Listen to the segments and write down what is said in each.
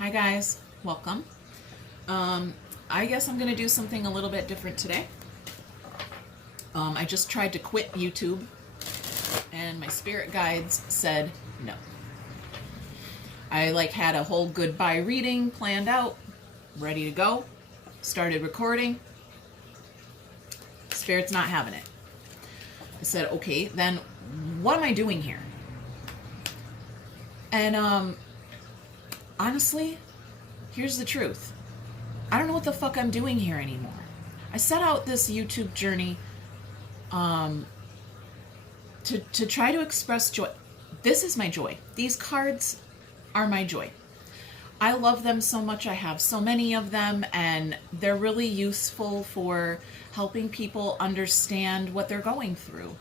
Hi guys, welcome. I guess I'm gonna do something a little bit different today. I just tried to quit YouTube, and my spirit guides said no. I had a whole goodbye reading planned out, ready to go. Started recording. Spirit's not having it. I said, okay, then what am I doing here? And honestly, here's the truth. I don't know what the fuck I'm doing here anymore. I set out this YouTube journey to try to express joy. This is my joy. These cards are my joy. I love them so much. I have so many of them, and they're really useful for helping people understand what they're going through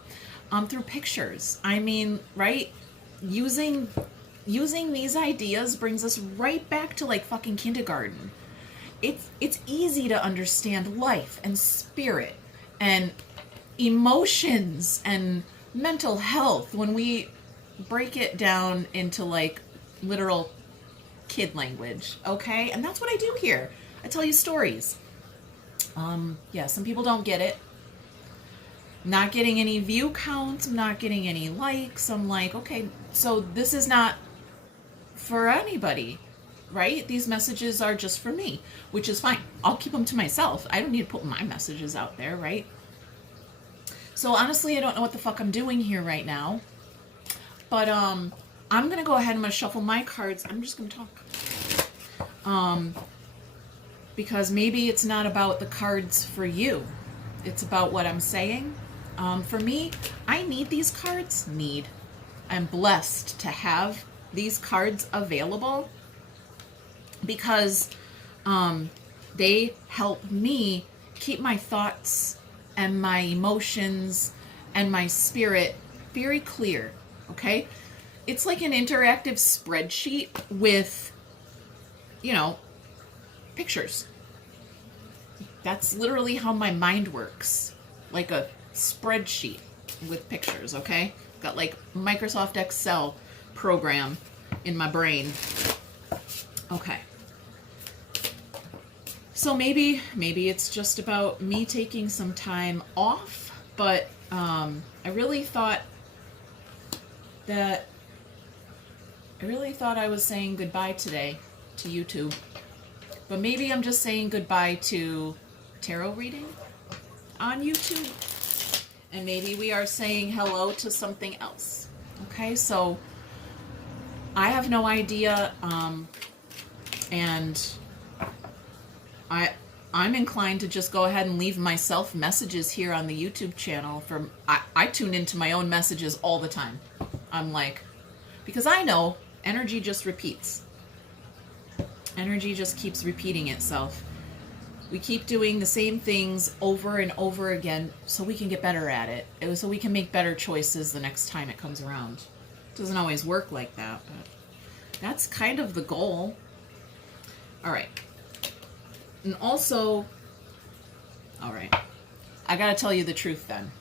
through pictures. I mean, right? Using these ideas brings us right back to fucking kindergarten. It's easy to understand life and spirit and emotions and mental health when we break it down into literal kid language, okay? And that's what I do here. I tell you stories. Yeah, some people don't get it. Not getting any view counts, I'm not getting any likes. I'm like, okay, so this is not for anybody, right? These messages are just for me, which is fine. I'll keep them to myself. I don't need to put my messages out there, right? So honestly, I don't know what the fuck I'm doing here right now. But I'm gonna go ahead and I'm gonna shuffle my cards. I'm just gonna talk. Because maybe it's not about the cards for you. It's about what I'm saying. For me, I need these cards. I'm blessed to have these cards available because they help me keep my thoughts and my emotions and my spirit very clear, okay? It's like an interactive spreadsheet with, pictures. That's literally how my mind works, like a spreadsheet with pictures, okay? Got Microsoft Excel program in my brain. Okay. So maybe it's just about me taking some time off, but I really thought I was saying goodbye today to YouTube. But maybe I'm just saying goodbye to tarot reading on YouTube. And maybe we are saying hello to something else. Okay, so I have no idea, and I'm inclined to just go ahead and leave myself messages here on the YouTube channel. I tune into my own messages all the time. I'm because I know energy just repeats. Energy just keeps repeating itself. We keep doing the same things over and over again so we can get better at it. So we can make better choices the next time it comes around. It doesn't always work like that, but that's kind of the goal. All right. And also, all right, I gotta tell you the truth then.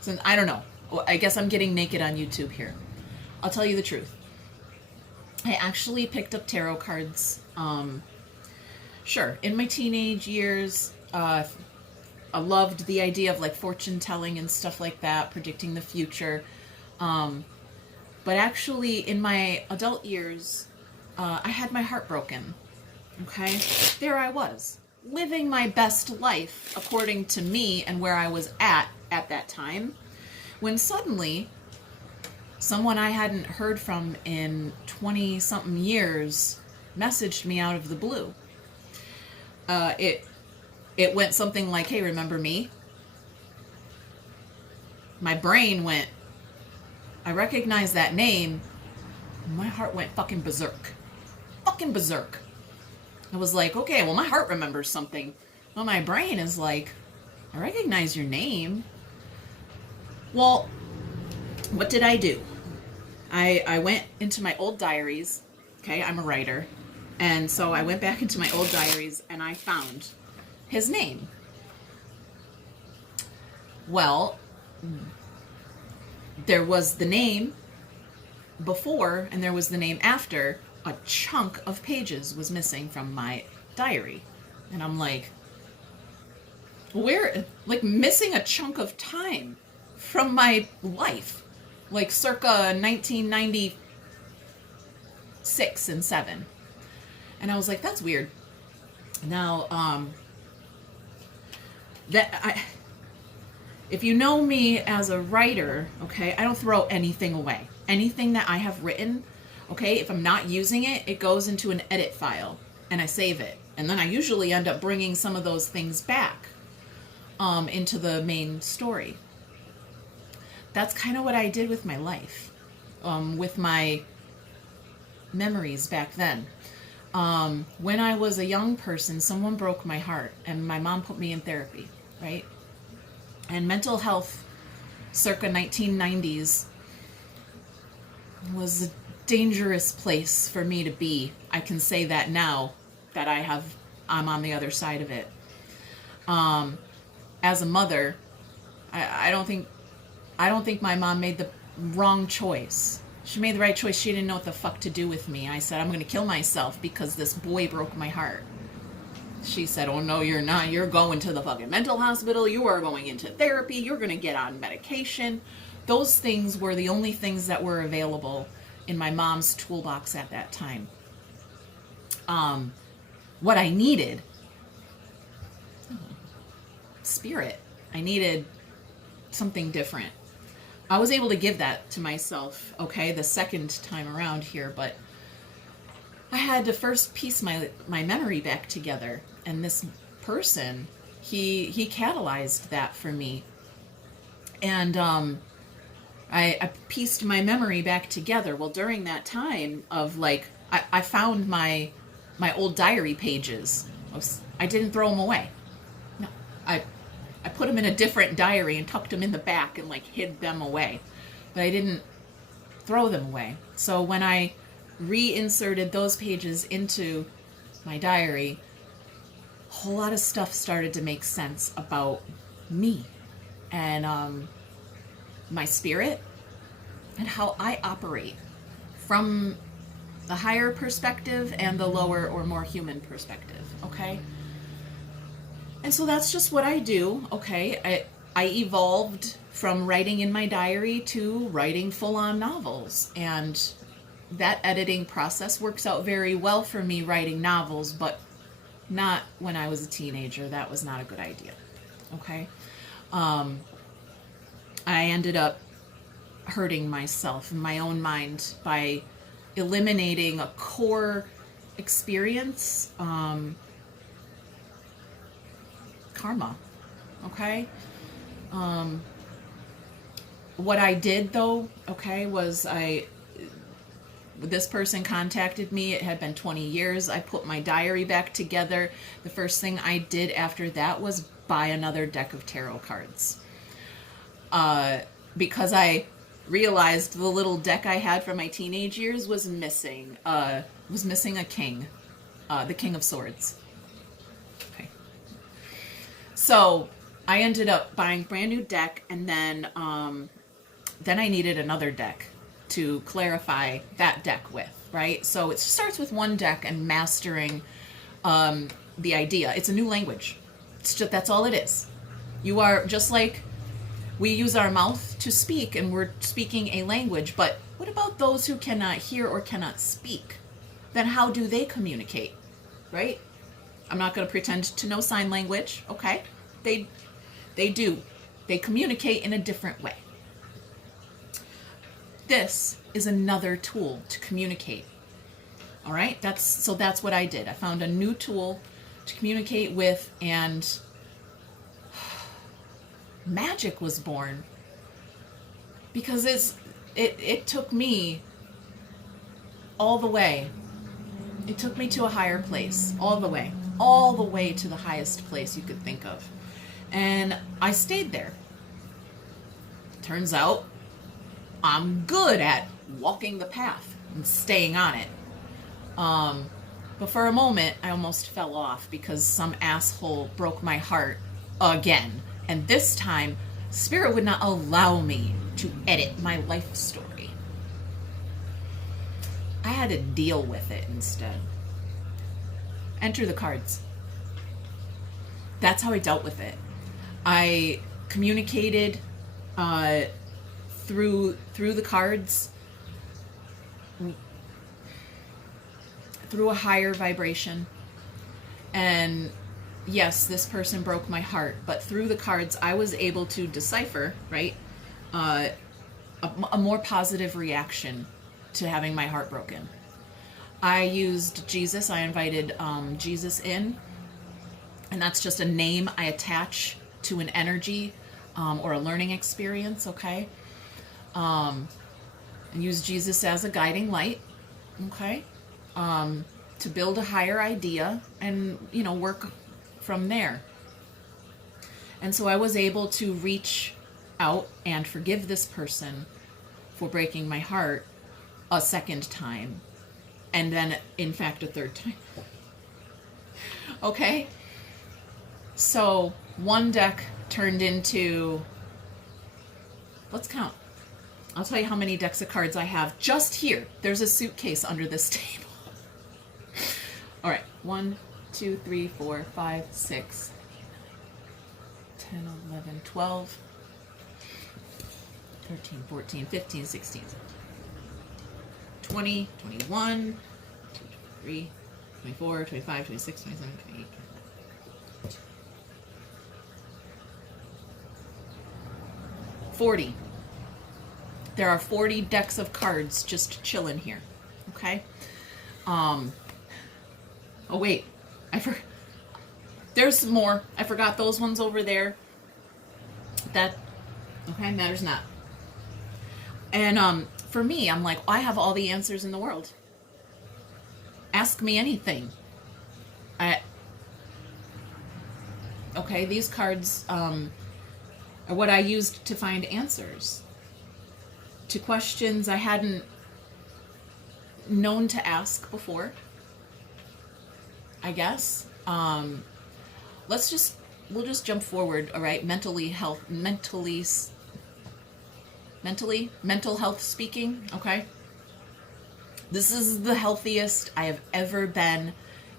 Since I don't know. I guess I'm getting naked on YouTube here. I'll tell you the truth. I actually picked up tarot cards. Sure, in my teenage years, I loved the idea of fortune telling and stuff like that, predicting the future. But actually, in my adult years, I had my heart broken. Okay? There I was, living my best life according to me and where I was at that time, when suddenly someone I hadn't heard from in 20-something years messaged me out of the blue. It went something like, hey, remember me? My brain went, I recognize that name. My heart went fucking berserk. Fucking berserk. I was like, okay, well, my heart remembers something. Well, my brain is like, I recognize your name. Well, what did I do? I went into my old diaries. Okay, I'm a writer. And so I went back into my old diaries and I found his name. Well, there was the name before and there was the name after, a chunk of pages was missing from my diary. And I'm like, where, like, missing a chunk of time from my life, like circa 1996 and 7. And I was like, that's weird. Now, if you know me as a writer, okay, I don't throw anything away. Anything that I have written, okay, if I'm not using it, it goes into an edit file and I save it. And then I usually end up bringing some of those things back into the main story. That's kind of what I did with my life, with my memories back then. When I was a young person, someone broke my heart and my mom put me in therapy, right? And mental health, circa 1990s, was a dangerous place for me to be. I can say that now that I'm on the other side of it. As a mother, I don't think my mom made the wrong choice. She made the right choice. She didn't know what the fuck to do with me. I said, I'm going to kill myself because this boy broke my heart. She said, oh no, you're not. You're going to the fucking mental hospital. You are going into therapy. You're going to get on medication. Those things were the only things that were available in my mom's toolbox at that time. What I needed, spirit. I needed something different. I was able to give that to myself, okay, the second time around here, but I had to first piece my memory back together. And this person, he catalyzed that for me. And I pieced my memory back together. Well, during that time of like, I found my old diary pages. I didn't throw them away. No, I put them in a different diary and tucked them in the back and like hid them away. But I didn't throw them away. So when I reinserted those pages into my diary, a whole lot of stuff started to make sense about me and my spirit and how I operate from the higher perspective and the lower or more human perspective, okay? And so that's just what I do, okay? I evolved from writing in my diary to writing full-on novels, and that editing process works out very well for me writing novels, but not when I was a teenager. That was not a good idea, okay? I ended up hurting myself in my own mind by eliminating a core experience, karma, okay? What I did though, okay, was this person contacted me. It had been 20 years. I put my diary back together. The first thing I did after that was buy another deck of tarot cards. Because I realized the little deck I had from my teenage years was missing a king, the King of Swords. Okay. So I ended up buying a brand new deck, and then I needed another deck to clarify that deck with, right? So it starts with one deck and mastering the idea. It's a new language. It's just, that's all it is. You are just like we use our mouth to speak, and we're speaking a language, but what about those who cannot hear or cannot speak? Then how do they communicate, right? I'm not going to pretend to know sign language, okay? They do. They communicate in a different way. This is another tool to communicate. All right? That's what I did. I found a new tool to communicate with, and magic was born. Because it took me all the way. It took me to a higher place, all the way to the highest place you could think of. And I stayed there. Turns out I'm good at walking the path and staying on it. But for a moment, I almost fell off because some asshole broke my heart again. And this time, Spirit would not allow me to edit my life story. I I had to deal with it instead. Enter the cards. That's how I dealt with it. I communicated through the cards, through a higher vibration. And yes, this person broke my heart, but through the cards, I was able to decipher, right, a more positive reaction to having my heart broken. I used Jesus. I invited Jesus in, and that's just a name I attach to an energy or a learning experience, okay? And use Jesus as a guiding light, okay? To build a higher idea and, work from there. And so I was able to reach out and forgive this person for breaking my heart a second time. And then, in fact, a third time. Okay? So, one deck turned into... Let's count. I'll tell you how many decks of cards I have just here. There's a suitcase under this table. All right. 1, 2, 3, 4, 5, 6, 10, 11, 12, 13, 14, 15, 16, 20, 21, 23, 24, 25, 26, 27, 28, 40. There are 40 decks of cards just chilling here. Okay? Oh wait, there's some more. I forgot those ones over there. That, okay, matters not. And for me, I'm like, I have all the answers in the world. Ask me anything. Okay, these cards are what I used to find answers to questions I hadn't known to ask before, I guess. We'll just jump forward, all right? Mental health speaking, okay? This is the healthiest I have ever been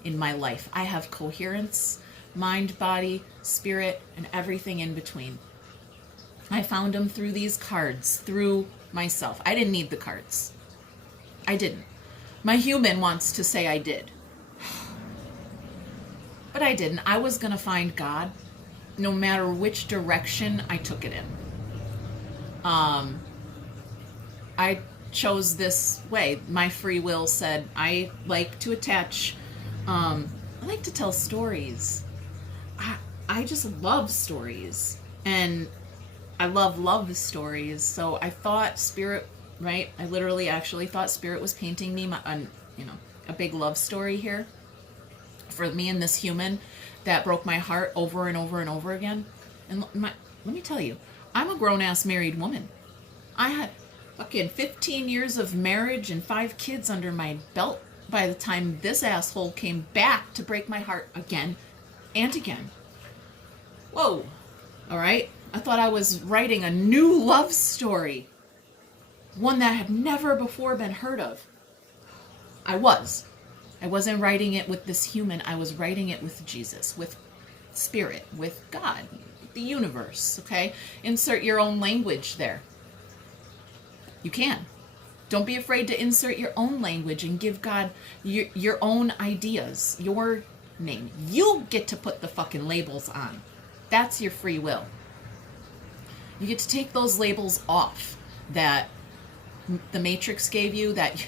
in my life. I have coherence, mind, body, spirit, and everything in between. I found them through these cards, through myself. I didn't need the cards. I didn't. My human wants to say I did. But I didn't. I was going to find God no matter which direction I took it in. I chose this way. My free will said I like to attach, I like to tell stories. I just love stories. And I love stories. So I thought Spirit, right? I literally actually thought Spirit was painting me a big love story here for me and this human that broke my heart over and over and over again. And let me tell you, I'm a grown-ass married woman. I had fucking 15 years of marriage and 5 kids under my belt by the time this asshole came back to break my heart again and again. Whoa. All right? I thought I was writing a new love story. One that had never before been heard of. I wasn't writing it with this human. I was writing it with Jesus, with Spirit, with God, the universe, okay? Insert your own language there. You can. Don't be afraid to insert your own language and give God your own ideas, your name. You get to put the fucking labels on. That's your free will. You get to take those labels off that the Matrix gave you, that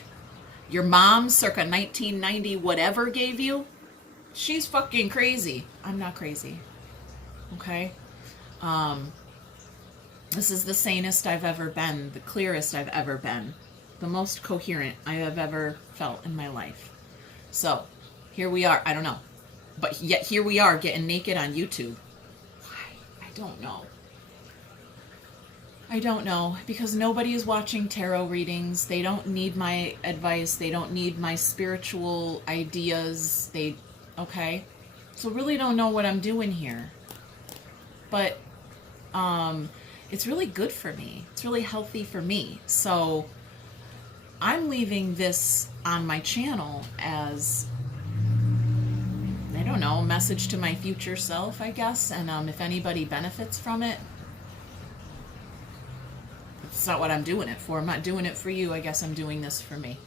your mom circa 1990 whatever gave you. She's fucking crazy. I'm not crazy. Okay? This is the sanest I've ever been, the clearest I've ever been, the most coherent I have ever felt in my life. So, here we are. I don't know. But yet here we are getting naked on YouTube. Why? I don't know. I don't know, because nobody is watching tarot readings. They don't need my advice. They don't need my spiritual ideas. Okay? So really don't know what I'm doing here. But, it's really good for me. It's really healthy for me. So, I'm leaving this on my channel as, I don't know, a message to my future self, I guess. And if anybody benefits from it, it's not what I'm doing it for. I'm not doing it for you. I guess I'm doing this for me.